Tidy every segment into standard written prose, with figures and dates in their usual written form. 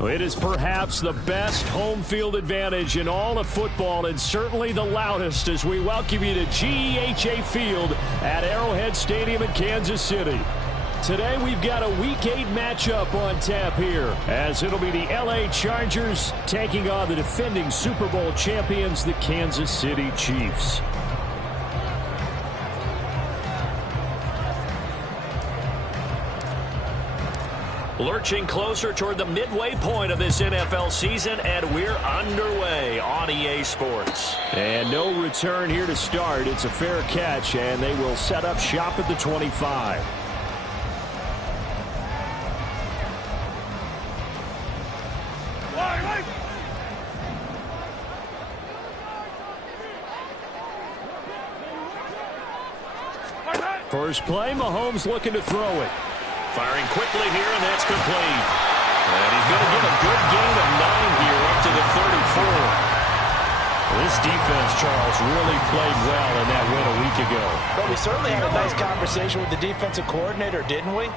It is perhaps the best home field advantage in all of football, and certainly the loudest, as we welcome you to GEHA Field at Arrowhead Stadium in Kansas City. Today we've got a Week 8 matchup on tap here, as it'll be the LA Chargers taking on the defending Super Bowl champions, the Kansas City Chiefs. Lurching closer toward the midway point of this NFL season, and we're underway on EA Sports. And no return here to start. It's a fair catch, and they will set up shop at the 25. First play, Mahomes looking to throw it. Firing quickly here, and that's complete. And he's going to get a good gain of 9 here up to the 34. This defense, Charles, really played well in that win a week ago. But we certainly had a nice conversation with the defensive coordinator, didn't we?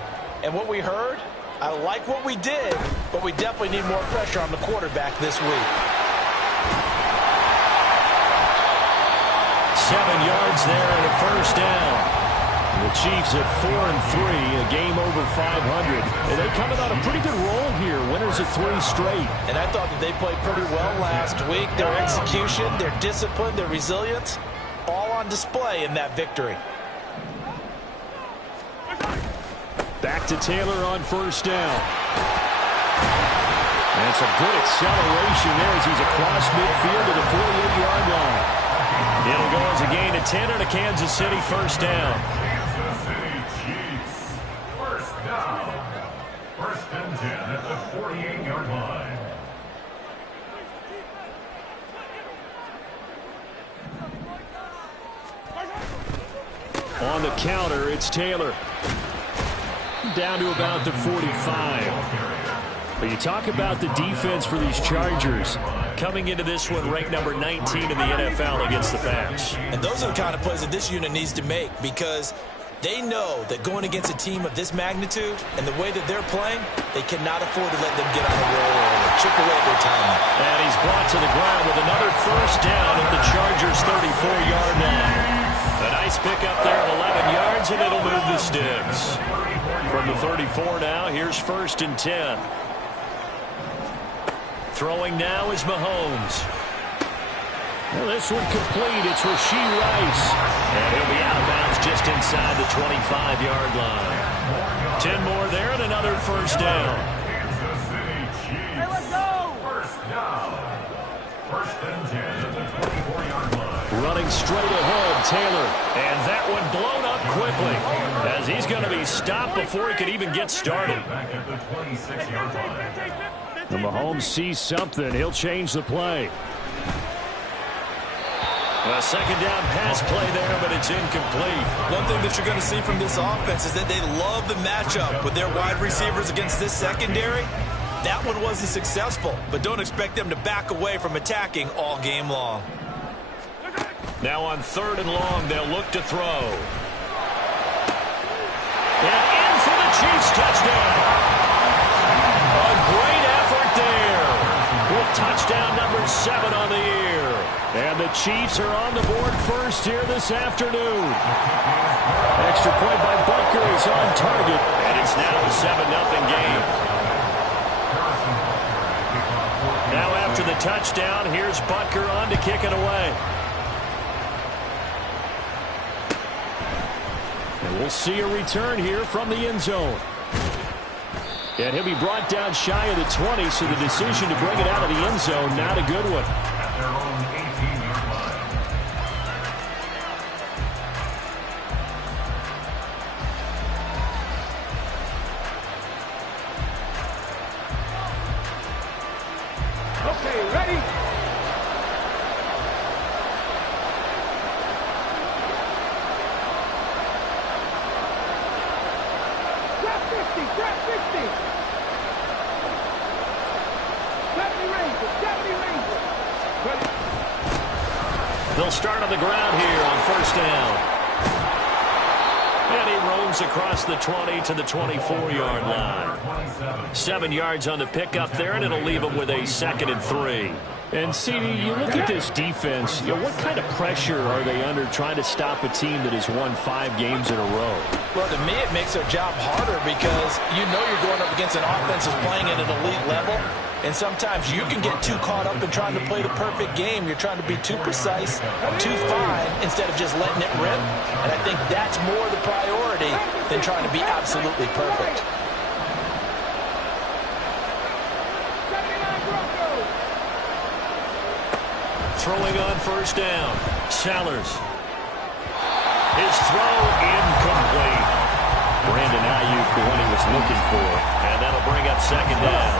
And what we heard, I like what we did, but we definitely need more pressure on the quarterback this week. 7 yards there and a first down. The Chiefs at 4-3, a game over 500. And they coming on a pretty good roll here. Winners of 3 straight. And I thought that they played pretty well last week. Their execution, their discipline, their resilience, all on display in that victory. Back to Taylor on first down. And some good acceleration there as he's across midfield to the 48-yard line. It'll go as a gain of 10 and a Kansas City first down. First and 10 at the 48-yard line. On the counter, it's Taylor. Down to about the 45. But you talk about the defense for these Chargers. Coming into this one ranked number 19 in the NFL against the pass. And those are the kind of plays that this unit needs to make, because they know that going against a team of this magnitude and the way that they're playing, they cannot afford to let them get on a roll or chip away at their timing. And he's brought to the ground with another first down at the Chargers' 34-yard line. A nice pickup there of 11 yards, and it'll move the sticks. From the 34 now, here's first and 10. Throwing now is Mahomes. Well, this one complete. It's Rashee Rice. And he'll be out of bounds just inside the 25-yard line. 10 more there and another first down. Kansas City Chiefs. Hey, let's go! First down. First and 10 at the 24-yard line. Running straight ahead, Taylor. And that one blown up quickly, as he's going to be stopped before he could even get started. Back at the 26-yard line. And Mahomes sees something. He'll change the play. A second down pass play there, but it's incomplete. One thing that you're going to see from this offense is that they love the matchup with their wide receivers against this secondary. That one wasn't successful, but don't expect them to back away from attacking all game long. Now on 3rd and long, they'll look to throw. And in for the Chiefs touchdown. A great effort there, with touchdown number 7 on the year. And the Chiefs are on the board first here this afternoon. Extra point by Butker is on target, and it's now a 7-0 game. Now after the touchdown, here's Butker on to kick it away. And we'll see a return here from the end zone. And he'll be brought down shy of the 20, so the decision to bring it out of the end zone, not a good one. At their own 18-yard line. Okay, ready? Practice! They'll start on the ground here on first down. And he roams across the 20 to the 24-yard line. 7 yards on the pickup there, and it'll leave him with a 2nd and 3. And, CD, you look at this defense, what kind of pressure are they under trying to stop a team that has won 5 games in a row? Well, to me, it makes their job harder because you know you're going up against an offense that's playing at an elite level. And sometimes you can get too caught up in trying to play the perfect game. You're trying to be too precise, too fine, instead of just letting it rip. And I think that's more the priority than trying to be absolutely perfect. Throwing on first down. Sellers. His throw incomplete. Brandon Ayuk, the one he was looking for. And that'll bring up 2nd down.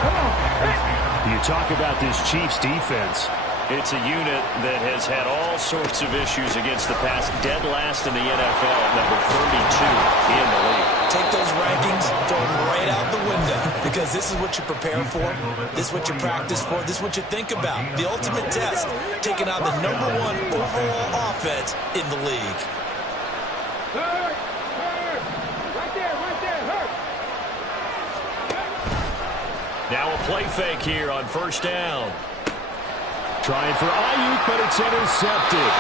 You talk about this Chiefs defense. It's a unit that has had all sorts of issues against the pass. Dead last in the NFL, number 32 in the league. Take those rankings, throw them right out the window, because this is what you prepare for, this is what you practice for, this is what you think about. The ultimate test, taking out the #1 overall offense in the league. Now a play fake here on first down. Trying for Ayuk, but it's intercepted.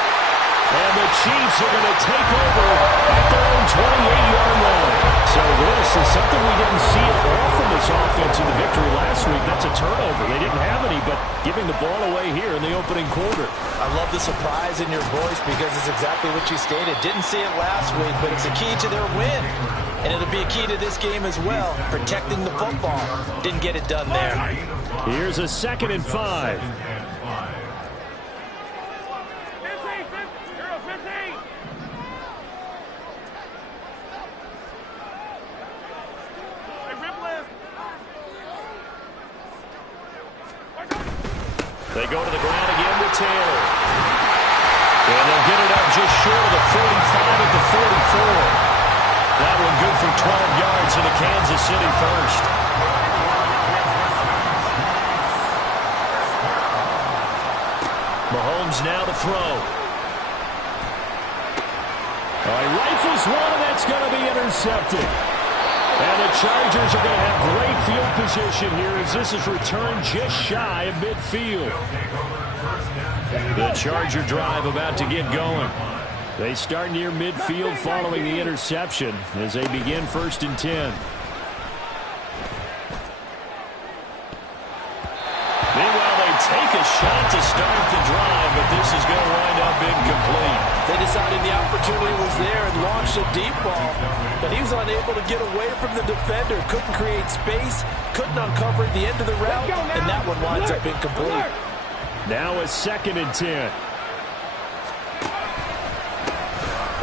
And the Chiefs are going to take over at their own 28-yard line. So this is something we didn't see at all from this offense in the victory last week. That's a turnover. They didn't have any, but giving the ball away here in the opening quarter. I love the surprise in your voice because it's exactly what you stated. Didn't see it last week, but it's a key to their win. And it'll be a key to this game as well, protecting the football. Didn't get it done there. Here's a 2nd and 5. They go to the ground again with Taylor. And they'll get it up just short of the 45 at the 44. That one good for 12 yards into Kansas City first. Mahomes now to throw. He rifles one, and that's going to be intercepted. And the Chargers are going to have great field position here as this is returned just shy of midfield. The Charger drive about to get going. They start near midfield following the interception as they begin 1st and 10. Meanwhile, they take a shot to start the drive, but this is going to wind up incomplete. They decided the opportunity was there and launched a deep ball, but he was unable to get away from the defender, couldn't create space, couldn't uncover at the end of the route, and that one winds up incomplete. Now a 2nd and 10.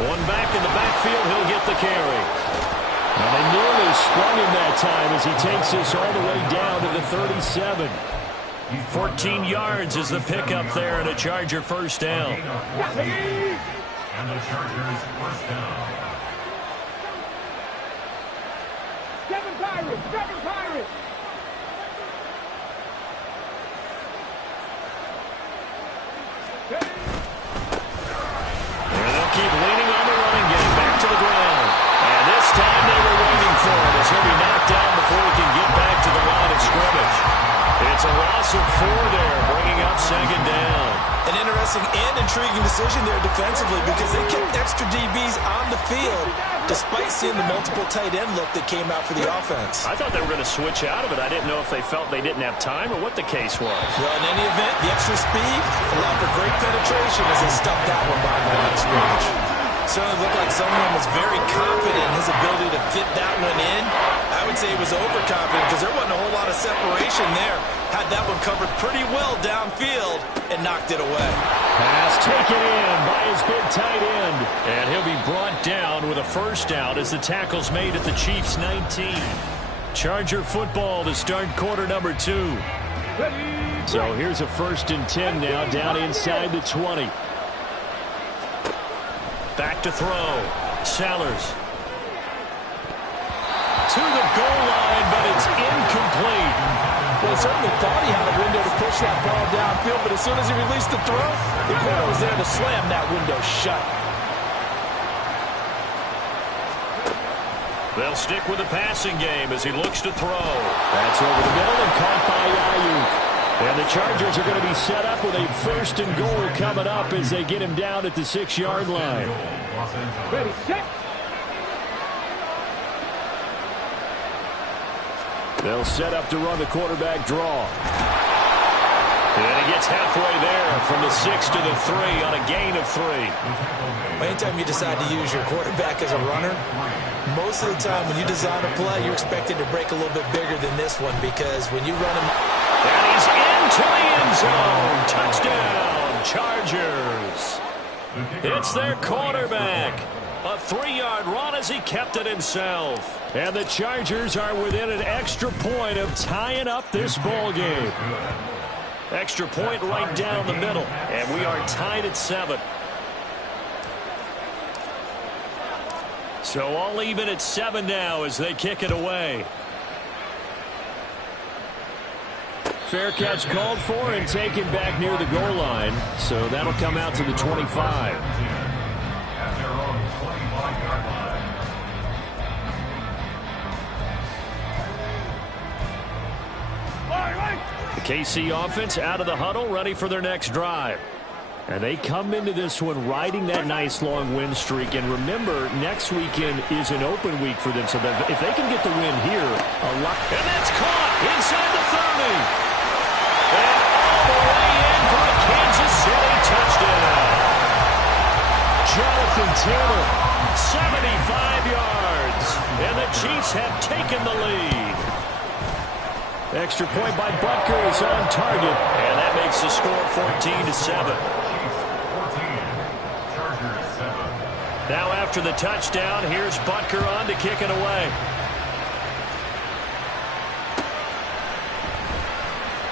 One back in the backfield, he'll get the carry. And they nearly sprung him that time as he takes this all the way down to the 37. 14 yards is the pickup there and a Charger first down. And the Chargers first down. Seven Pirates! And they'll keep leaning on the running game. Back to the ground. And this time they were waiting for him as he'll be knocked down before he can get back to the line of scrimmage. It's a loss of 4 there, bringing up 2nd down. An interesting and intriguing decision there defensively because they kept extra DBs on the field despite seeing the multiple tight end look that came out for the offense. I thought they were going to switch out of it. I didn't know if they felt they didn't have time or what the case was. Well, in any event, the extra speed allowed for great penetration as they stuffed that one by the line of scrimmage. Certainly looked like someone was very confident in his ability to fit that one in. I would say he was overconfident because there wasn't a whole lot of separation there. Had that one covered pretty well downfield and knocked it away. Pass taken in by his big tight end. And he'll be brought down with a first down as the tackle's made at the Chiefs' 19. Charger football to start quarter number 2. So here's a 1st and 10 now down inside the 20. Back to throw. Sellers. to the goal line, but it's incomplete. Well, he certainly thought he had a window to push that ball downfield, but as soon as he released the throw, the corner was there to slam that window shut. They'll stick with the passing game as he looks to throw. That's over the middle and caught by Ayuk. And the Chargers are going to be set up with a 1st and goal coming up as they get him down at the 6-yard line. Ready, set. They'll set up to run the quarterback draw. And he gets halfway there from the 6 to the 3 on a gain of 3. Anytime you decide to use your quarterback as a runner, most of the time when you design a play, you're expected to break a little bit bigger than this one, because when you run him... And he's into the end zone. Touchdown, Chargers. It's their quarterback. A 3-yard run as he kept it himself. And the Chargers are within an extra point of tying up this ball game. Extra point right down the middle. And we are tied at 7. So all even at 7 now as they kick it away. Fair catch called for and taken back near the goal line. So that'll come out to the 25. At their own 25-yard line. The KC offense out of the huddle, ready for their next drive. And they come into this one riding that nice long win streak. And remember, next weekend is an open week for them. So that if they can get the win here, a lot. And that's caught inside the 30. And all the way in for a Kansas City touchdown. Jonathan Taylor, 75 yards. And the Chiefs have taken the lead. Extra point by Butker is on target. And that makes the score 14-7. Now after the touchdown, here's Butker on to kick it away.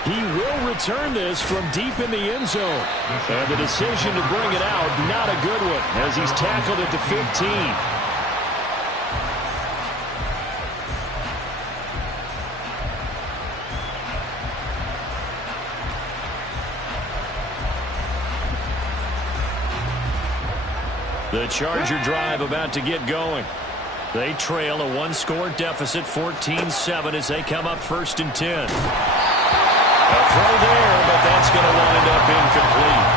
He will return this from deep in the end zone. And the decision to bring it out, not a good one, as he's tackled at the 15. The Charger drive about to get going. They trail a 1-score deficit, 14-7, as they come up 1st and 10. A throw there, but that's going to wind up incomplete.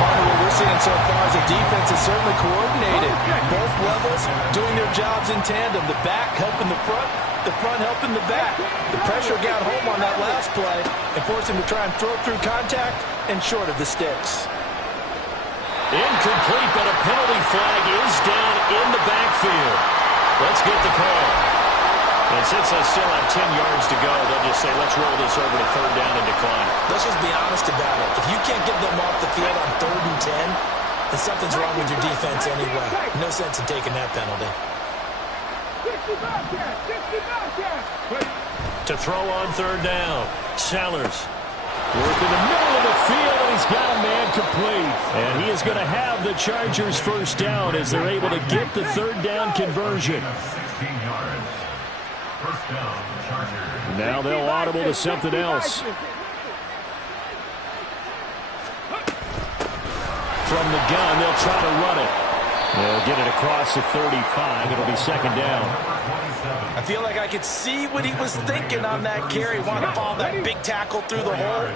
Part of what we're seeing so far is the defense is certainly coordinated. Both levels doing their jobs in tandem. The back helping the front helping the back. The pressure got home on that last play and forced him to try and throw through contact and short of the sticks. Incomplete, but a penalty flag is down in the backfield. Let's get the call. And since they still have 10 yards to go, they'll just say, let's roll this over to 3rd down and decline. Let's just be honest about it. If you can't get them off the field on 3rd and 10, then something's wrong with your defense anyway. No sense in taking that penalty. To throw on 3rd down, Sellers. Work in the middle of the field, and he's got a man complete. And he is going to have the Chargers 1st down as they're able to get the 3rd down conversion. 16 yards. 1st down, Chargers. Now they'll audible to something else. From the gun, they'll try to run it. They'll get it across the 35. It'll be 2nd down. I feel like I could see what he was thinking on that carry. Wanted to follow that big tackle through the hole.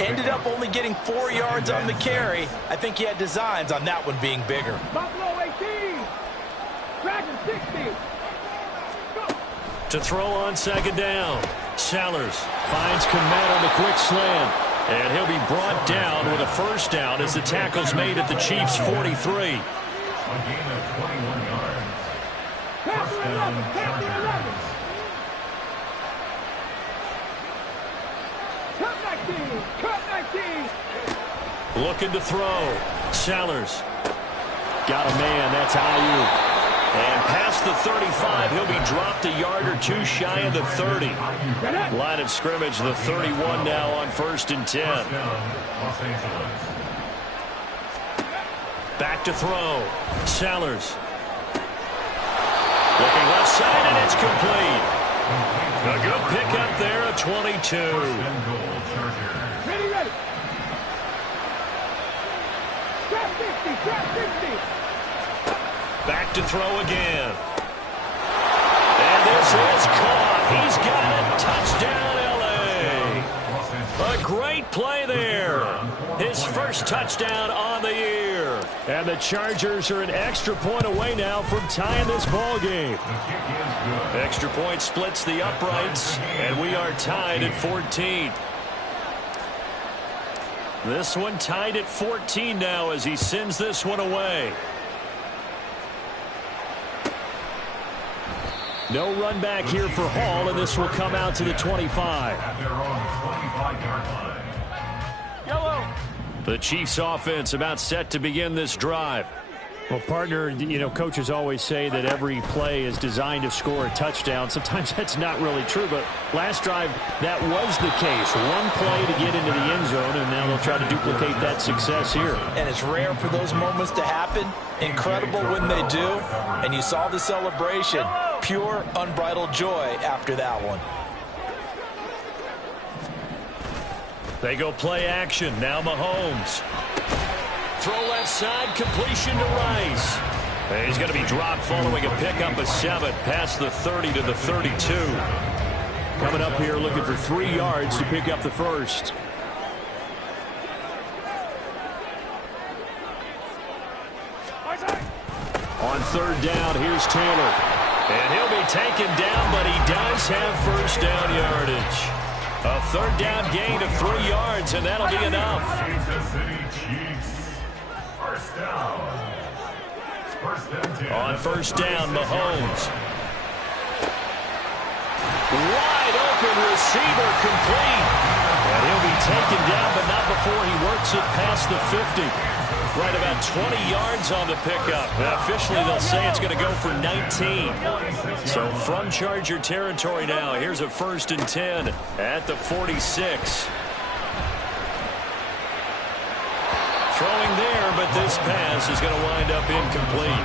Ended up only getting 4 yards on the carry. I think he had designs on that one being bigger. Buffalo 18. Dragon 60. To throw on 2nd down. Sellers finds Komet on the quick slant. And he'll be brought down with a 1st down as the tackle's made at the Chiefs' 43. A gain of 21 yards. 1st down, Chargers. Cut 19. Looking to throw. Sellers. Got a man. That's Ayuk. And past the 35, he'll be dropped a yard or 2 shy of the 30. Line of scrimmage, the 31 now on 1st and 10. Los Angeles. Back to throw. Sellers. Looking left side, and it's complete. A good pickup there, a 22. Ready, ready. Trap 50, trap 50. Back to throw again. And this is caught. He's got it. Touchdown, L.A. A great play there. His first touchdown on the year. And the Chargers are an extra point away now from tying this ball game. Extra point splits the uprights, and we are tied at 14. This one tied at 14 now as he sends this one away. No run back here for Hall, and this will come out to the 25. At their own 25-yard line. Yellow. The Chiefs offense about set to begin this drive. Well, partner, you know, coaches always say that every play is designed to score a touchdown. Sometimes that's not really true, but last drive, that was the case. One play to get into the end zone, and now they'll try to duplicate that success here. And it's rare for those moments to happen. Incredible when they do. And you saw the celebration. Pure, unbridled joy after that one. They go play action. Now Mahomes. Throw left side, completion to Rice. And he's going to be dropped following a pickup of 7 past the 30 to the 32. Coming up here looking for 3 yards to pick up the first. On third down, here's Taylor. And he'll be taken down, but he does have first down yardage. A third down gain of 3 yards, and that'll be enough. Kansas City Chiefs. First down. First and 10. On first down, Mahomes. Wide open receiver complete. And he'll be taken down, but not before he works it past the 50. Right about 20 yards on the pickup. Officially, they'll say it's going to go for 19. So from Charger territory now, here's a first and 10 at the 46. Throwing there, but this pass is going to wind up incomplete.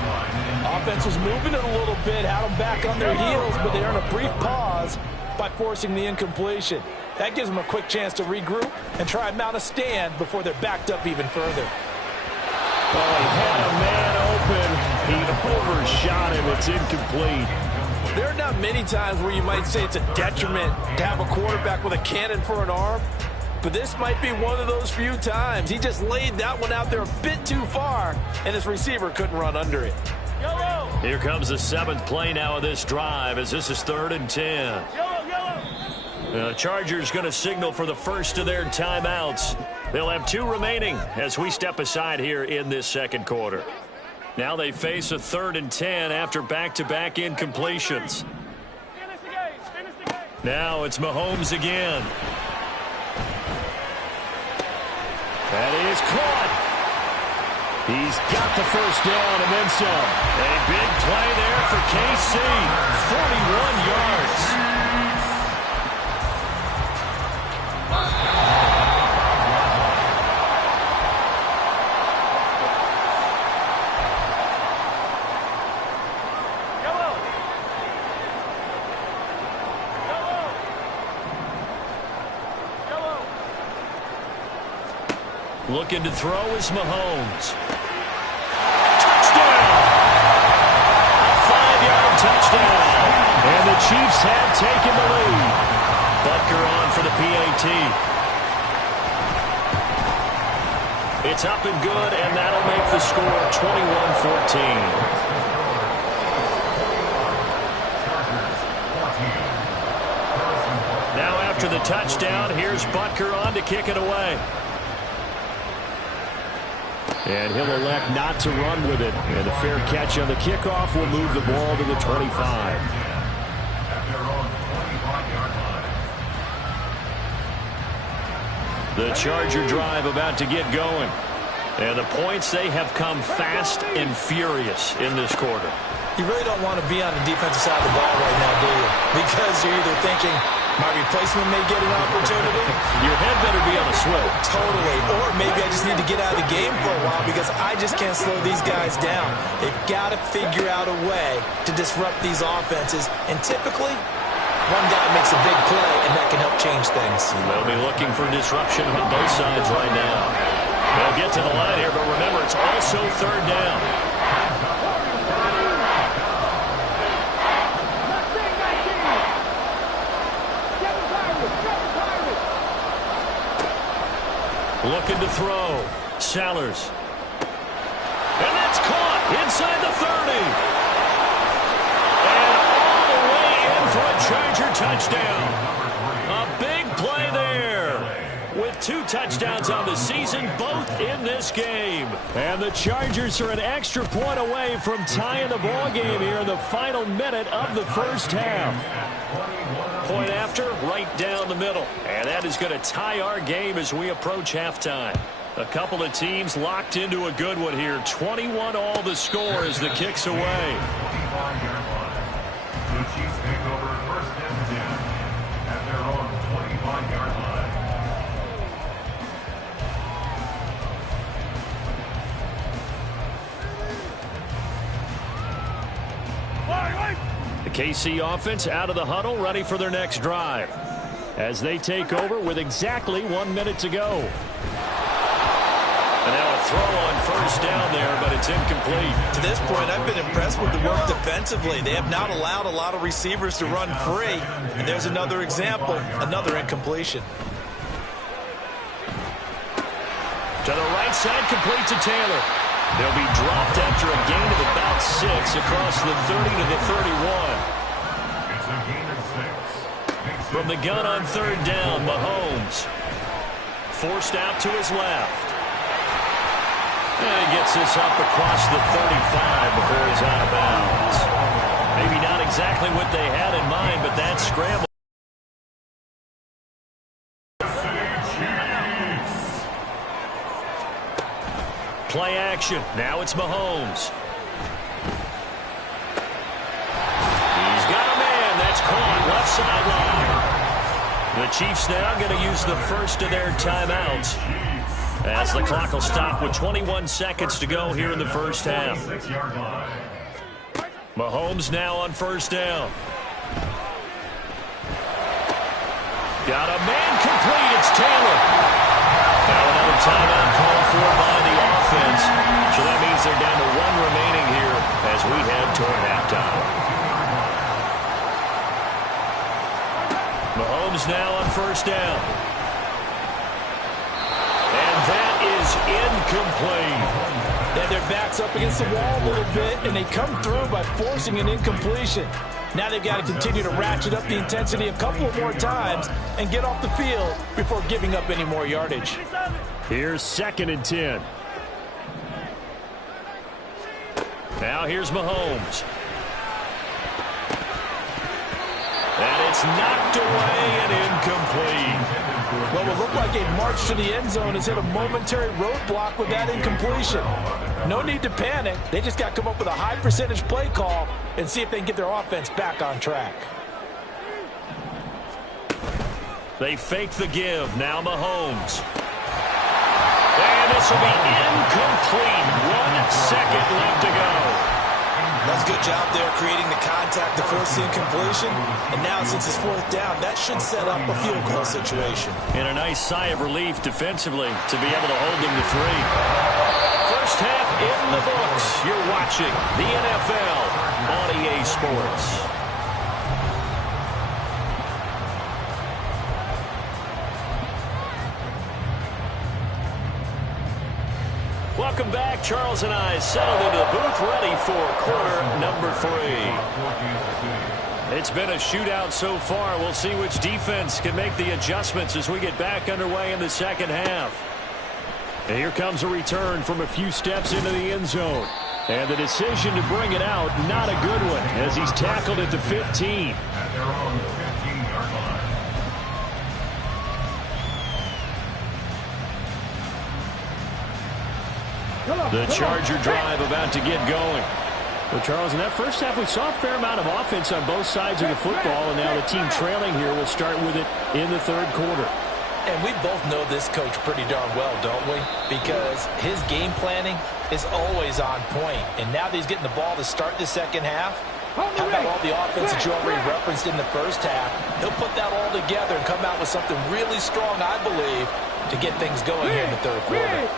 Offense was moving it a little bit, had them back on their heels, but they earned a brief pause by forcing the incompletion. That gives them a quick chance to regroup and try and mount a stand before they're backed up even further. Oh, he had a man open. He overshot him. It's incomplete. There are not many times where you might say it's a detriment to have a quarterback with a cannon for an arm, but this might be one of those few times. He just laid that one out there a bit too far, and his receiver couldn't run under it. Yellow. Here comes the 7th play now of this drive as this is 3rd and 10. Yellow, yellow. The Chargers going to signal for the first of their timeouts. They'll have 2 remaining as we step aside here in this second quarter. Now they face a 3rd and 10 after back-to-back incompletions. Finish the game. Finish the game. Now it's Mahomes again. That is caught. He's got the first down and then some. A big play there for KC. 41 yards. Looking to throw is Mahomes. Touchdown! A 5-yard touchdown. And the Chiefs have taken the lead. Butker on for the PAT. It's up and good, and that'll make the score 21-14. Now after the touchdown, here's Butker on to kick it away. And he'll elect not to run with it. And a fair catch on the kickoff will move the ball to the 25. At their own 25-yard line. The Charger drive about to get going. And the points, they have come fast and furious in this quarter. You really don't want to be on the defensive side of the ball right now, do you? Because you're either thinking, My replacement may get an opportunity. Your head better be on a swivel. Totally. Or maybe I just need to get out of the game for a while because I just can't slow these guys down. They've got to figure out a way to disrupt these offenses. And typically, one guy makes a big play, and that can help change things. They'll be looking for disruption on both sides right now. They'll get to the line here, but remember, it's also third down. Looking to throw. Sellers. And that's caught inside the 30. And all the way in for a Charger touchdown. A big play there. With 2 touchdowns on the season, both in this game. And the Chargers are an extra point away from tying the ball game here in the final minute of the first half. Point after, right down the middle. And that is going to tie our game as we approach halftime. A couple of teams locked into a good one here. 21 all the score as the kick's away. The Chiefs take over first and 10 at their own 25-yard line. The KC offense out of the huddle, ready for their next drive as they take over with exactly 1 minute to go. And now a throw on first down there, but it's incomplete. To this point, I've been impressed with the work defensively. They have not allowed a lot of receivers to run free. And there's another example, another incompletion. To the right side, complete to Taylor. They'll be dropped after a gain of about 6 across the 30 to the 31. It's a gain of 6. From the gun on third down, Mahomes. Forced out to his left. And he gets this up across the 35 before he's out of bounds. Maybe not exactly what they had in mind, but that scramble. Play action. Now it's Mahomes. He's got a man. That's caught. Left sideline. The Chiefs now going to use the first of their timeouts as the clock will stop with 21 seconds to go here in the first half. Mahomes now on first down. Got a man complete. It's Taylor. Now another timeout called for by the offense. So that means they're down to 1 remaining here as we head toward halftime. Mahomes now on first down. And that is incomplete. Yeah, their back's up against the wall a little bit, and they come through by forcing an incompletion. Now they've got to continue to ratchet up the intensity a couple of more times and get off the field before giving up any more yardage. Here's 2nd and 10. Now here's Mahomes. And it's knocked away and incomplete. Well, it looked like a march to the end zone has hit a momentary roadblock with that incompletion. No need to panic. They just got to come up with a high percentage play call and see if they can get their offense back on track. They fake the give. Now Mahomes. And this will be incomplete. 1 second left to go. That's a good job there creating the contact to force the incompletion. And now since it's 4th down, that should set up a field goal situation. And a nice sigh of relief defensively to be able to hold them to 3. First half in the books. You're watching the NFL on EA Sports. Welcome back. Charles and I settled into the booth ready for quarter number 3. It's been a shootout so far. We'll see which defense can make the adjustments as we get back underway in the second half. And here comes a return from a few steps into the end zone. And the decision to bring it out, not a good one, as he's tackled at the 15. At their own 15-yard line. The Charger drive about to get going. Well, Charles, in that first half, we saw a fair amount of offense on both sides of the football, and now the team trailing here will start with it in the third quarter. And we both know this coach pretty darn well, don't we? Because his game planning is always on point. And now that he's getting the ball to start the second half, how about all the offense that you already referenced in the first half? He'll put that all together and come out with something really strong, I believe, to get things going here in the third quarter.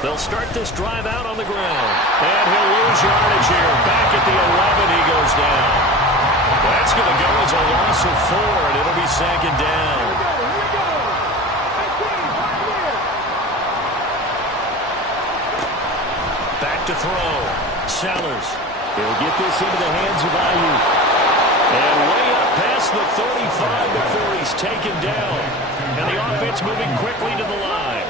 They'll start this drive out on the ground. And he'll lose yardage here. Back at the 11, he goes down. That's going to go as a loss of 4, and it'll be second down. Back to throw. Sellers. He'll get this into the hands of Ayuk. And way up past the 35 before he's taken down. And the offense moving quickly to the line.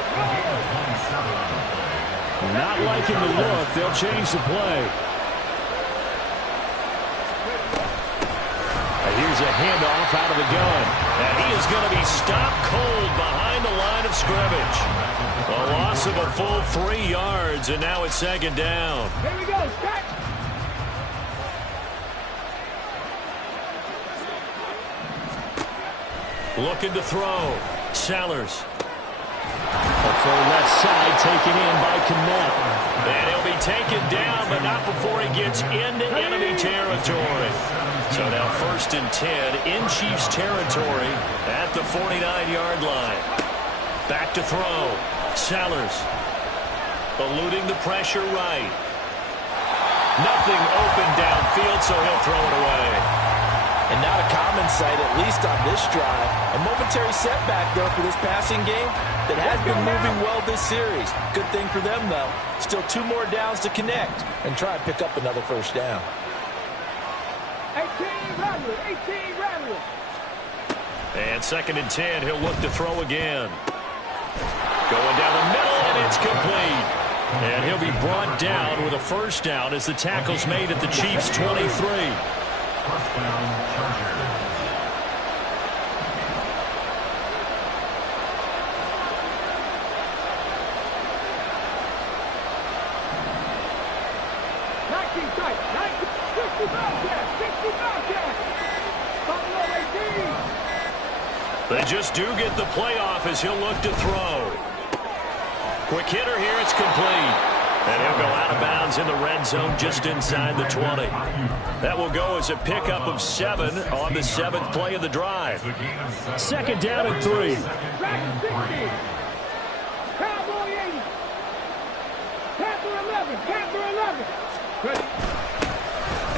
Not liking the look. They'll change the play. And here's a handoff out of the gun. And he is going to be stopped cold behind the line of scrimmage. A loss of a full 3 yards, and now it's second down. Here we go. Check. Looking to throw. Sellers. For left side taken in by Kmet. And he'll be taken down, but not before he gets into enemy territory. So now 1st and 10 in Chiefs territory at the 49-yard line. Back to throw. Sellers. Eluding the pressure right. Nothing open downfield, so he'll throw it away. And not a common sight, at least on this drive. A momentary setback, though, for this passing game that has been moving well this series. Good thing for them, though. Still 2 more downs to connect and try and pick up another first down. 18 Rattler, 18 Rattler. And 2nd and 10, he'll look to throw again. Going down the middle, and it's complete. And he'll be brought down with a first down as the tackle's made at the Chiefs' 23. First down, Chargers. They just do get the playoff as he'll look to throw. Quick hitter here, it's complete. And he'll go out of bounds in the red zone just inside the 20. That will go as a pickup of 7 on the 7th play of the drive. 2nd down and 3. Cowboy 80. Panther 11. Panther 11.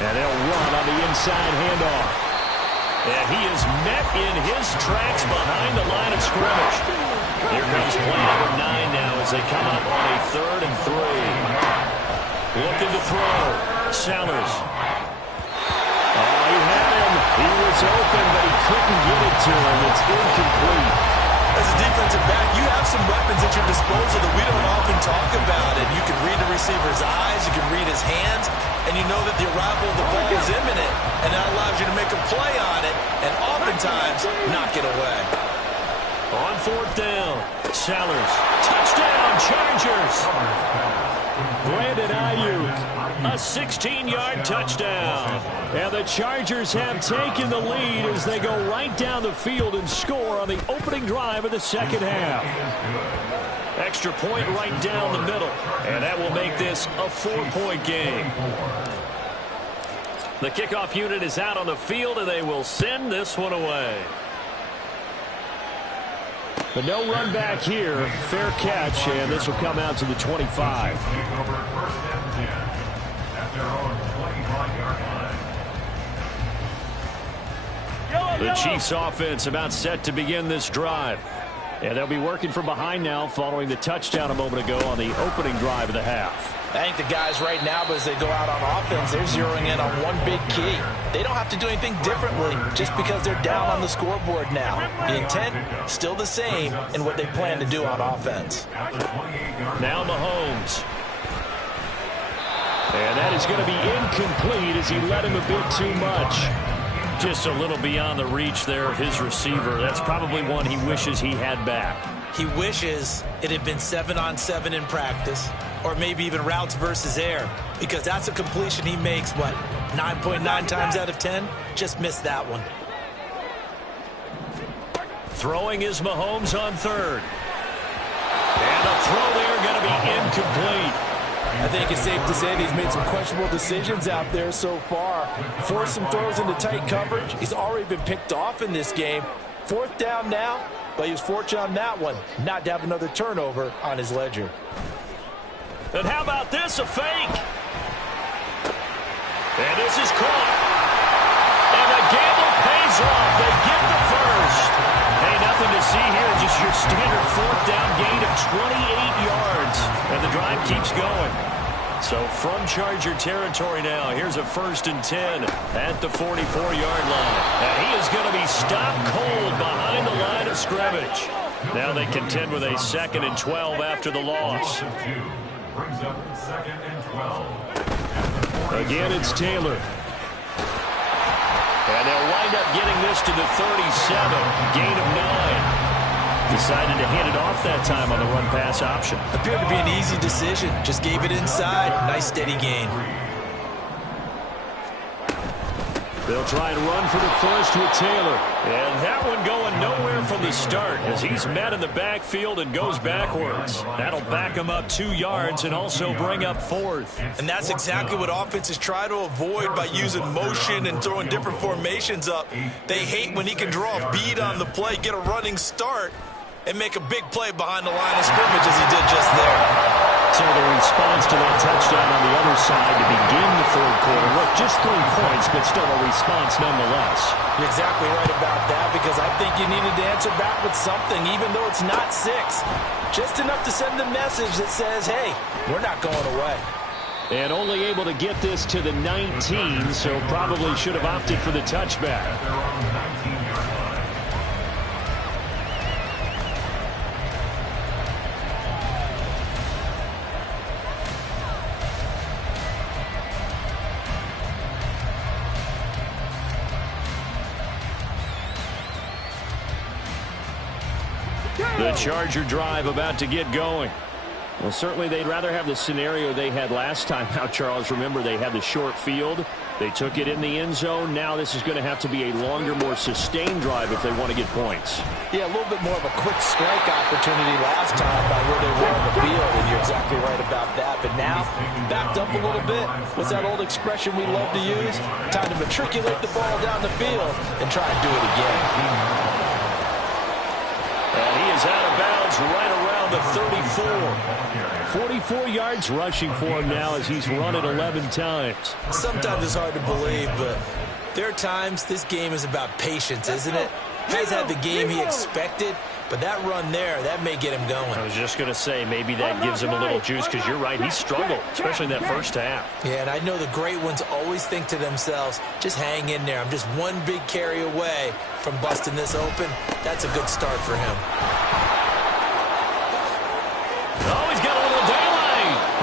And they'll run on the inside handoff. And he is met in his tracks behind the line of scrimmage. Here comes play number 9 now as they come up on a 3rd and 3. Looking to throw. Sellers. Oh, he had him. He was open, but he couldn't get it to him. It's incomplete. As a defensive back, you have some weapons at your disposal that we don't often talk about. And you can read the receiver's eyes, you can read his hands, and you know that the arrival of the ball is imminent, and that allows you to make a play on it and oftentimes knock it away. On 4th down, Sellers. Touchdown, Chargers. Brandon Ayuk, a 16-yard touchdown. And the Chargers have taken the lead as they go right down the field and score on the opening drive of the second half. Extra point right down the middle, and that will make this a 4-point game. The kickoff unit is out on the field, and they will send this one away. But no run back here. Fair catch, and this will come out to the 25. The Chiefs offense about set to begin this drive. And they'll be working from behind now following the touchdown a moment ago on the opening drive of the half. I think the guys right now, as they go out on offense, they're zeroing in on one big key. They don't have to do anything differently just because they're down on the scoreboard now. The intent, still the same in what they plan to do on offense. Now Mahomes. And that is going to be incomplete as he led him a bit too much. just a little beyond the reach there of his receiver. That's probably one he wishes he had back. He wishes it had been 7-on-7 in practice, or maybe even routes versus air, because that's a completion he makes, what, 9.9 times out of 10? Just missed that one. Throwing is Mahomes on third. And the throw there going to be incomplete. I think it's safe to say that he's made some questionable decisions out there so far. Forced some throws into tight coverage. He's already been picked off in this game. 4th down now, but he was fortunate on that one not to have another turnover on his ledger. And how about this, a fake? And this is caught. And the gamble pays off. They get the first. Hey, nothing to see here. Just your standard 4th down gain of 28 yards. And the drive keeps going. So from Charger territory now, here's a 1st and 10 at the 44-yard line. And he is going to be stopped cold behind the line of scrimmage. Now they contend with a 2nd and 12 after the loss. Brings up 2nd and 12. Again, it's Taylor. And they'll wind up getting this to the 37, gain of 9. Decided to hand it off that time on the run-pass option. Appeared to be an easy decision. Just gave it inside. Nice steady gain. They'll try and run for the first with Taylor. And that one going nowhere from the start as he's met in the backfield and goes backwards. That'll back him up 2 yards and also bring up 4th. And that's exactly what offenses try to avoid by using motion and throwing different formations up. They hate when he can draw a bead on the play, get a running start, and make a big play behind the line of scrimmage as he did just there. So the response to that touchdown on the other side to begin the 3rd quarter. Look, just 3 points, but still a response nonetheless. You're exactly right about that, because I think you needed to answer back with something, even though it's not 6. Just enough to send a message that says, hey, we're not going away. And only able to get this to the 19, so probably should have opted for the touchback. The Charger drive about to get going. Well, certainly they'd rather have the scenario they had last time. Now, Charles, remember they had the short field. They took it in the end zone. Now this is going to have to be a longer, more sustained drive if they want to get points. Yeah, a little bit more of a quick strike opportunity last time by where they were on the field, and you're exactly right about that. But now, backed up a little bit. What's that old expression we love to use? Time to matriculate the ball down the field and try and do it again. And he is out of bounds right around the 34. 44 yards rushing for him now as he's run it 11 times. Sometimes it's hard to believe, but there are times this game is about patience, isn't it? He's had the game he expected, but that run there, that may get him going. I was just going to say, maybe that gives him a little juice, because you're right, he struggled, especially in that first half. Yeah, and I know the great ones always think to themselves, just hang in there. I'm just one big carry away from busting this open. That's a good start for him. Oh, he's got a little daylight.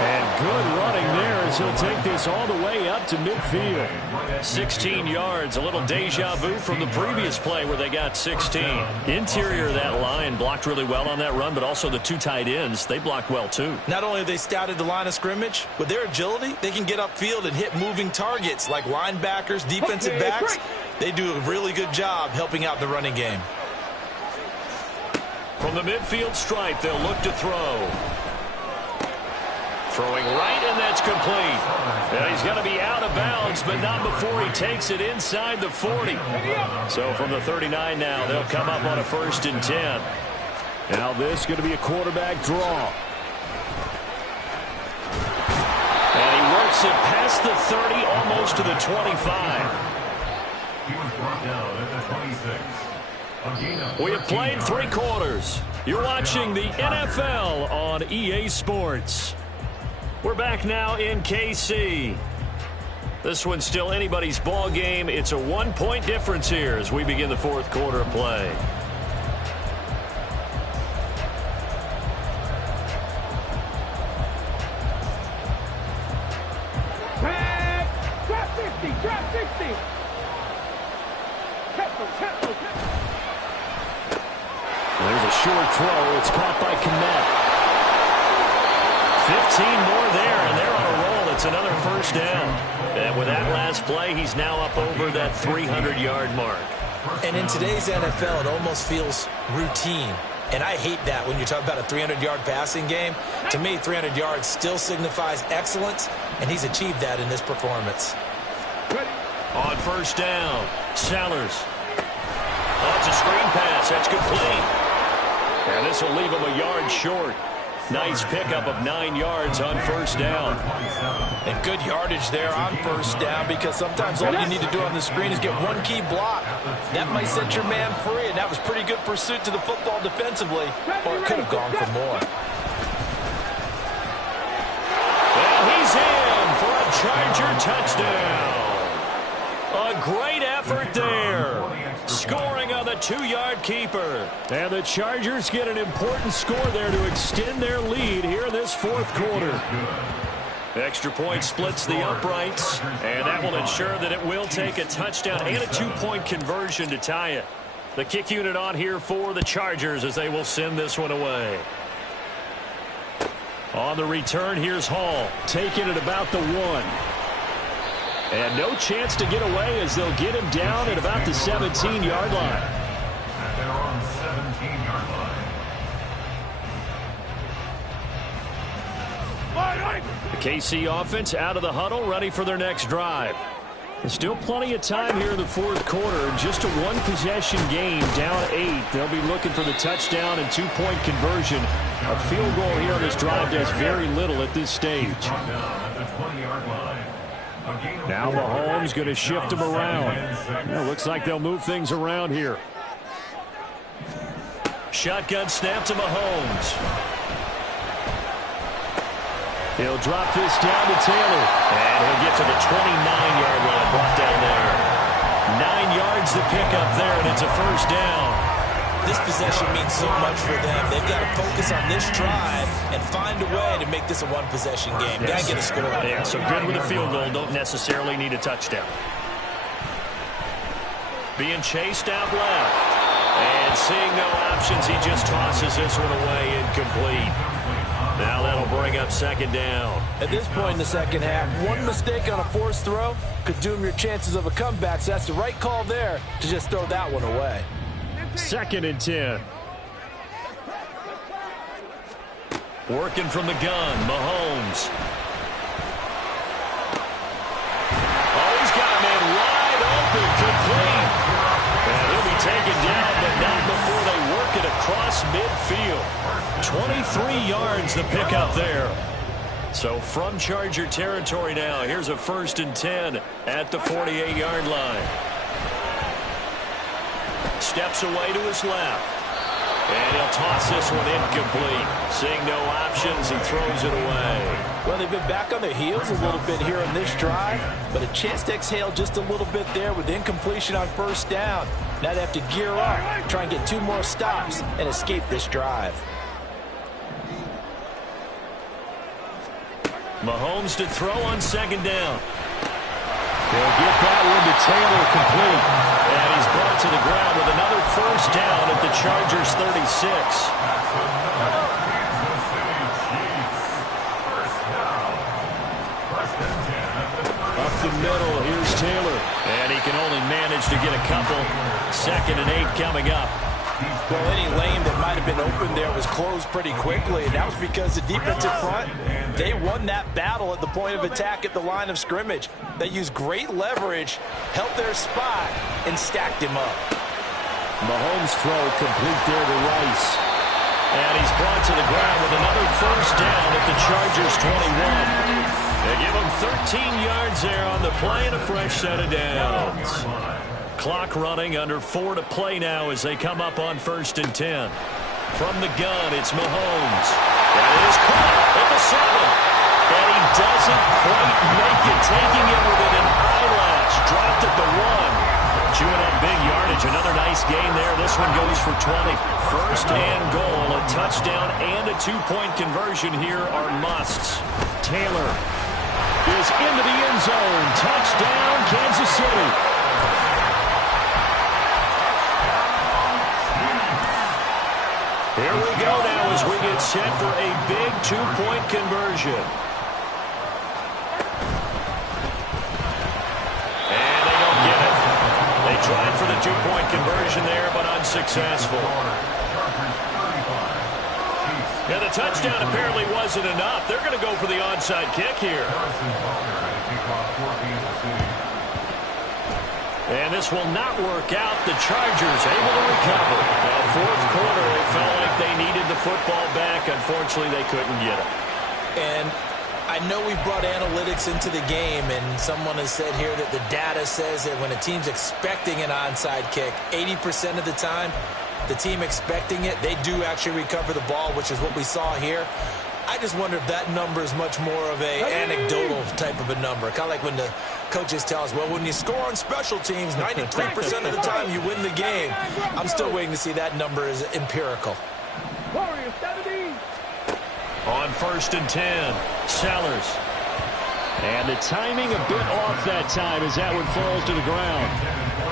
And good running there as he'll take this all the way up to midfield. 16 yards, a little deja vu from the previous play where they got 16. Interior of that line blocked really well on that run, but also the 2 tight ends, they blocked well too. Not only have they scouted the line of scrimmage, with their agility, they can get upfield and hit moving targets like linebackers, defensive backs. They do a really good job helping out the running game. From the midfield stripe, they'll look to throw. Throwing right, and that's complete. And he's going to be out of bounds, but not before he takes it inside the 40. So from the 39 now, they'll come up on a 1st and 10. Now this is going to be a quarterback draw. And he works it past the 30, almost to the 25. He was brought down at the 26. We have played 3 quarters. You're watching the NFL on EA Sports. We're back now in KC. This one's still anybody's ball game. It's a 1-point difference here as we begin the 4th quarter of play. Drop 50, drop 50. There's a short throw. It's caught by Kmet. 15 more there, and they're on a roll. It's another first down. And with that last play, he's now up over that 300-yard mark. And in today's NFL, it almost feels routine. And I hate that when you're talking about a 300-yard passing game. To me, 300 yards still signifies excellence, and he's achieved that in this performance. On first down, Sellers. Oh, it's a screen pass. That's complete. And this will leave him a yard short. Nice pickup of 9 yards on first down. And good yardage there on first down, because sometimes all you need to do on the screen is get one key block. That might set your man free, and that was pretty good pursuit to the football defensively, or it could have gone for more. Well, he's in for a Charger touchdown. A great effort there. Scoring on the 2-yard keeper. And the Chargers get an important score there to extend their lead here in this fourth quarter. Extra point splits the uprights, and that will ensure that it will take a touchdown and a 2-point conversion to tie it. The kick unit on here for the Chargers as they will send this one away. On the return, here's Hall, taking it about the 1. And no chance to get away as they'll get him down at about the 17-yard line. At their own 17-yard line. The KC offense out of the huddle, ready for their next drive. There's still plenty of time here in the fourth quarter. Just a one-possession game, down 8. They'll be looking for the touchdown and 2-point conversion. A field goal here on this drive does very little at this stage. At the 20-yard line. Now Mahomes going to shift him around. Well, looks like they'll move things around here. Shotgun snap to Mahomes. He'll drop this down to Taylor. And he'll get to the 29-yard line, brought down there. 9 yards to pick up there, and it's a first down. This possession means so much for them. They've got to focus on this drive and find a way to make this a one-possession game. Got to get a score. Yeah, so good with a field goal. Don't necessarily need a touchdown. Being chased out left. And seeing no options, he just tosses this one away, incomplete. Now that'll bring up second down. At this point in the second half, one mistake on a forced throw could doom your chances of a comeback. So that's the right call there to just throw that one away. 2nd and 10. Working from the gun, Mahomes. Oh, he's got him in wide open, complete. And he'll be taken down, but not before they work it across midfield. 23 yards to pick up there. So from Charger territory now, here's a 1st and 10 at the 48-yard line. Steps away to his left. And he'll toss this one incomplete. Seeing no options, he throws it away. Well, they've been back on their heels a little bit here on this drive, but a chance to exhale just a little bit there with incompletion on first down. Now they have to gear up, try and get 2 more stops, and escape this drive. Mahomes to throw on 2nd down. He'll get that one to Taylor, complete. And he's brought to the ground with another first down at the Chargers 36. Up the middle, here's Taylor. And he can only manage to get a couple. 2nd and 8 coming up. Well, any lane that might have been open there was closed pretty quickly, and that was because the defensive front, they won that battle at the point of attack at the line of scrimmage. They used great leverage, held their spot, and stacked him up. Mahomes' throw complete there to Rice. And he's brought to the ground with another first down at the Chargers 21. They give him 13 yards there on the play and a fresh set of downs. Clock running, under 4 to play now as they come up on 1st and 10. From the gun, it's Mahomes. That is caught at the 7. And he doesn't quite make it, taking it within an eyelash. Dropped at the 1. Chewing up big yardage. Another nice gain there. This one goes for 20. 1st and goal. A touchdown and a 2-point conversion here are musts. Taylor is into the end zone. Touchdown, Kansas City. go now as we get set for a big two-point conversion. And they don't get it. They tried for the two-point conversion there, but unsuccessful. Yeah, the touchdown apparently wasn't enough. They're going to go for the onside kick here. And this will not work out. The Chargers able to recover. Now, fourth quarter, they felt like they needed the football back. Unfortunately, they couldn't get it. And I know we've brought analytics into the game, and someone has said here that the data says that when a team's expecting an onside kick, 80% of the time, the team expecting it, they do actually recover the ball, which is what we saw here. I just wonder if that number is much more of a anecdotal type of a number. Kind of like when the coaches tell us, well, when you score on special teams, 93% of the time you win the game. I'm still waiting to see that number is empirical. On 1st and 10, Sellers. And the timing a bit off that time as that one falls to the ground.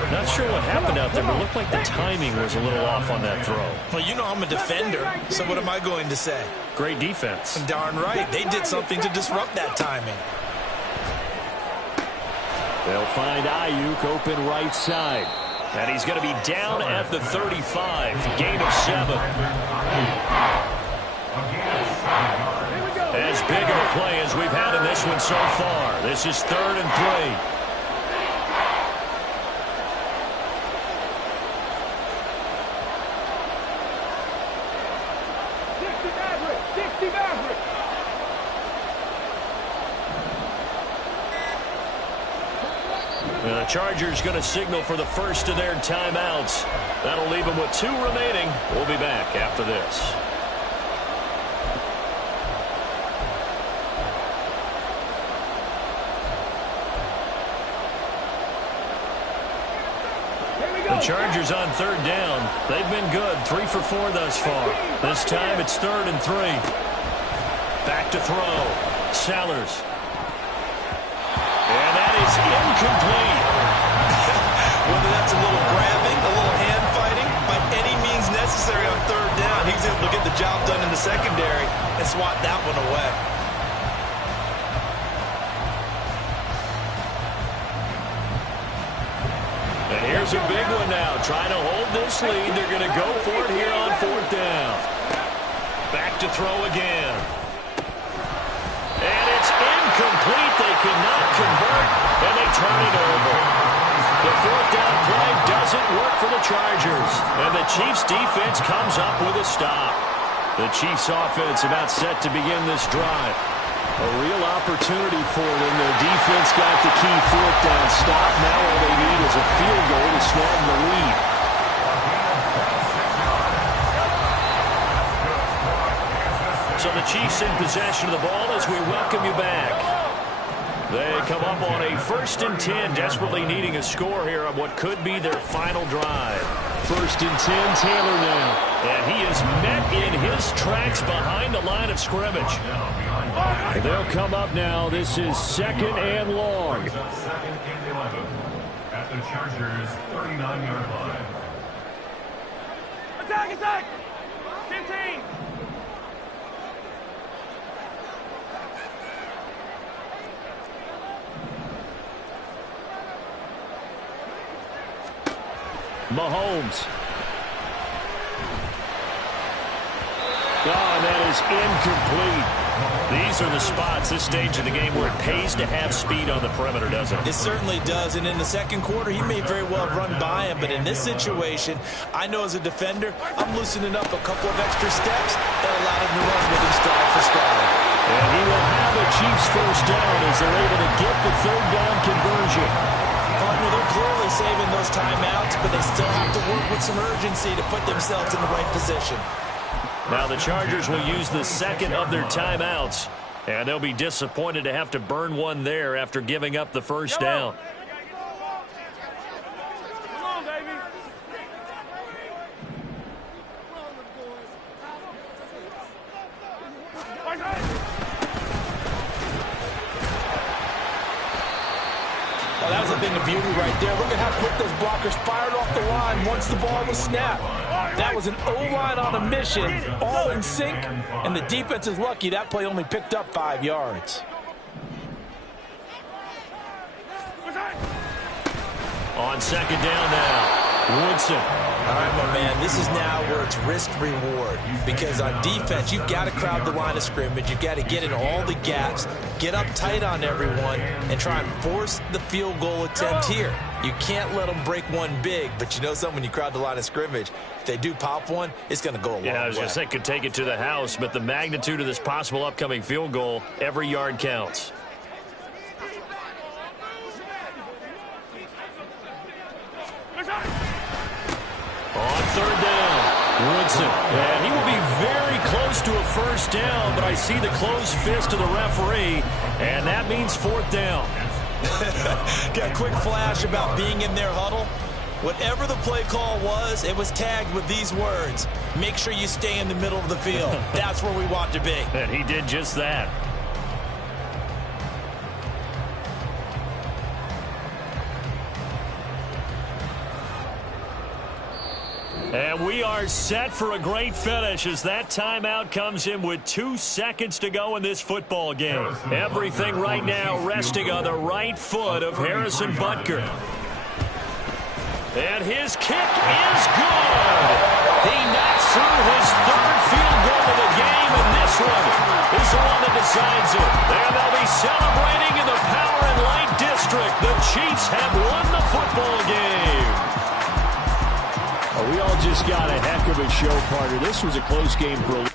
Not sure what happened out there, but it looked like the timing was a little off on that throw. Well, you know I'm a defender, so what am I going to say? Great defense. Darn right. They did something to disrupt that timing. They'll find Ayuk open right side. And he's going to be down at the 35. Gain of 7. As big of a play as we've had in this one so far. This is 3rd and 3. The Chargers going to signal for the first of their timeouts. That'll leave them with 2 remaining. We'll be back after this. The Chargers on 3rd down. They've been good. 3 for 4 thus far. This time it's 3rd and 3. Back to throw. Sellers. And that is incomplete. Whether that's a little grabbing, a little hand fighting, by any means necessary on 3rd down, he's able to get the job done in the secondary and swat that one away. And here's a big one now. Trying to hold this lead. They're going to go for it here on 4th down. Back to throw again. And it's incomplete. They cannot convert, and they turn it over. The 4th down play doesn't work for the Chargers, and the Chiefs' defense comes up with a stop. The Chiefs' offense about set to begin this drive. A real opportunity for them. Their defense got the key 4th down stop. Now all they need is a field goal to snag the lead. So the Chiefs in possession of the ball as we welcome you back. They come up on a 1st and 10, desperately needing a score here on what could be their final drive. 1st and 10, Taylor now. And he is met in his tracks behind the line of scrimmage. They'll come up now. This is 2nd and long. 2nd and 11 at the Chargers' 39-yard line. Attack, attack! 15! Mahomes. Oh, that is incomplete. These are the spots, this stage of the game, where it pays to have speed on the perimeter, doesn't it? It certainly does, and in the second quarter, he may very well have run by him, but in this situation, I know as a defender, I'm loosening up a couple of extra steps that allowed him to run with him stride for stride. And he will have a Chiefs 1st down as they're able to get the 3rd down conversion. Partner, they're clearly saving those timeouts, but they still have to work with some urgency to put themselves in the right position. Now the Chargers will use the 2nd of their timeouts, and they'll be disappointed to have to burn one there after giving up the 1st down. Come on, baby. Well, that was a thing of beauty right there. Look at how quick those blockers fired off the line once the ball was snapped. That was an O-line on a mission, all in sync, and the defense is lucky that play only picked up 5 yards. On second down now, Woodson. All right, my man, this is now where it's risk-reward. Because on defense, you've got to crowd the line of scrimmage. You've got to get in all the gaps, get up tight on everyone, and try and force the field goal attempt here. You can't let them break one big, but you know something, when you crowd the line of scrimmage, if they do pop one, it's going to go a long way. Yeah, I was going to say could take it to the house, but the magnitude of this possible upcoming field goal, every yard counts. On third down, Woodson. And he will be very close to a first down, but I see the closed fist of the referee, and that means fourth down. Got a quick flash about being in their huddle. Whatever the play call was, it was tagged with these words: make sure you stay in the middle of the field. That's where we want to be. And he did just that. And we are set for a great finish as that timeout comes in with 2 seconds to go in this football game. Everything right now resting on the right foot of Harrison Butker. And his kick is good. He knocks through his third field goal of the game, and this one is the one that decides it. And they'll be celebrating in the Power and Light District. The Chiefs have won the football game. We all just got a heck of a show, partner. This was a close game for a